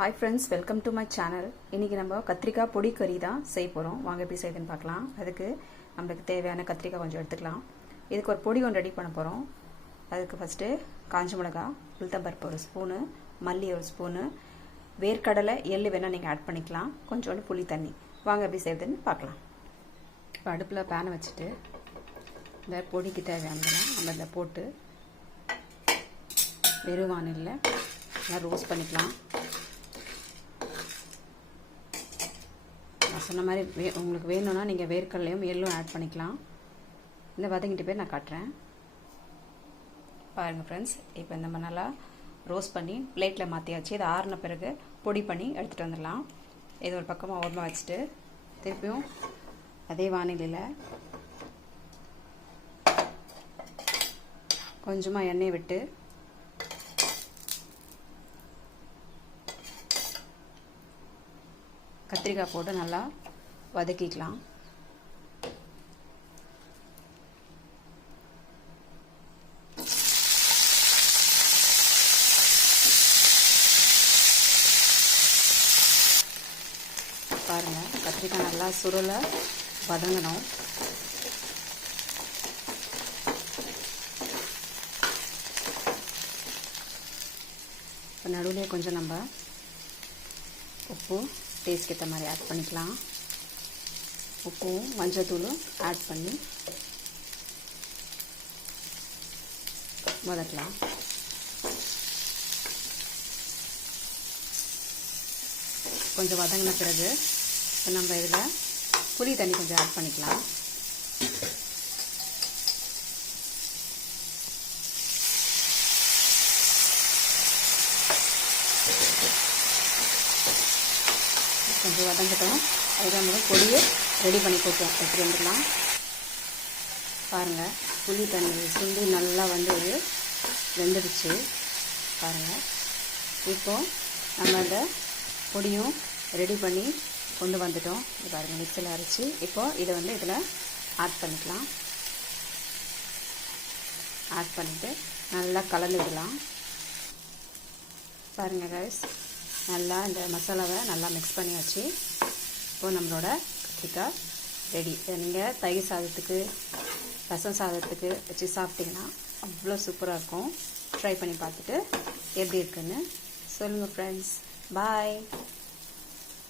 Hi friends, welcome to my channel. இன்னைக்கு நம்ம கத்திரிக்காய் பொடி கறி தான் செய்ய போறோம். வாங்க எப்படி செய்யணும்னு பார்க்கலாம். அதுக்கு நமக்கு தேவையான கத்திரிக்காய் கொஞ்சம் எடுத்துக்கலாம். இதுக்கு ஒரு பொடி ஒன்று ரெடி பண்ண போறோம். அதுக்கு ஃபர்ஸ்ட் காஞ்ச மிளகாய், உளுத்தம்பருப்பு ஒரு ஸ்பூன், மல்லி ஒரு ஸ்பூன், வேர்க்கடலை, எள்ளு வேணா நீங்க ஆட் பண்ணிக்கலாம். கொஞ்சோண்டு புளி தண்ணி. வாங்க எப்படி செய்யறதுன்னு பார்க்கலாம். இப்போ அடுப்புல pan வச்சிட்டு இந்த பொடிக்கு தேவையானதெல்லாம் நம்ம இத போட்டு வெறும் வாணலில நல்லா ரோஸ்ட் பண்ணிக்கலாம். நான் சொன்ன மாதிரி உங்களுக்கு வேணும்னா நீங்கள் வேர்க்கடலையும் எள்ளும் ஆட் பண்ணிக்கலாம். இந்த வதங்கிட்டு போய் நான் காட்டுறேன் பாருங்கள் ஃப்ரெண்ட்ஸ். இப்போ நம்ம நல்லா ரோஸ்ட் பண்ணி பிளேட்டில் மாற்றியாச்சு. இது ஆறின பிறகு பொடி பண்ணி எடுத்துகிட்டு வந்துடலாம். இது ஒரு பக்கமாக ஓரமாக வச்சுட்டு திருப்பியும் அதே வானிலையில் கொஞ்சமாக எண்ணெய் விட்டு கத்திரிக்காய் போட்டு நல்லா வதக்கிக்கலாம். பாருங்க, கத்திரிக்காய் நல்லா சுருள வதங்கணும். நடுவுலேயே கொஞ்சம் நம்ம உப்பு டேஸ்ட்க்கு ஏற்ற மாதிரி ஆட் பண்ணிக்கலாம். உப்பும் மஞ்சத்தூளும் ஆட் பண்ணி வதக்கலாம். கொஞ்சம் வதங்கின பிறகு இப்போ நம்ம இதில் புளி தண்ணி கொஞ்சம் ஆட் பண்ணிக்கலாம். கொஞ்சம் வதங்கிட்டோம். அதுதான் நம்ம பொடியை ரெடி பண்ணி போட்டோம் எடுத்துகிட்டு வந்துடலாம். பாருங்கள், புளி தண்ணி சுண்டி நல்லா வந்து வெந்துடுச்சு. பாருங்கள், இப்போது நம்ம அந்த பொடியும் ரெடி பண்ணி கொண்டு வந்துட்டோம். இது பாருங்கள், மிக்சியில் அரைச்சி இப்போது இதை வந்து இதில் ஆட் பண்ணிக்கலாம். ஆட் பண்ணிவிட்டு நல்லா கலந்து விடலாம். பாருங்கள் கைஸ், நல்லா இந்த மசாலாவை நல்லா மிக்ஸ் பண்ணியாச்சு. இப்போது நம்மளோட கத்திரிக்காய் ரெடி. இதை நீங்கள் தயிர் சாதத்துக்கு, ரசம் சாதத்துக்கு வச்சு சாப்பிட்டிங்கன்னா அவ்வளோ சூப்பராக இருக்கும். ட்ரை பண்ணி பார்த்துட்டு எப்படி இருக்குன்னு சொல்லுங்கள் ஃப்ரெண்ட்ஸ். பாய்.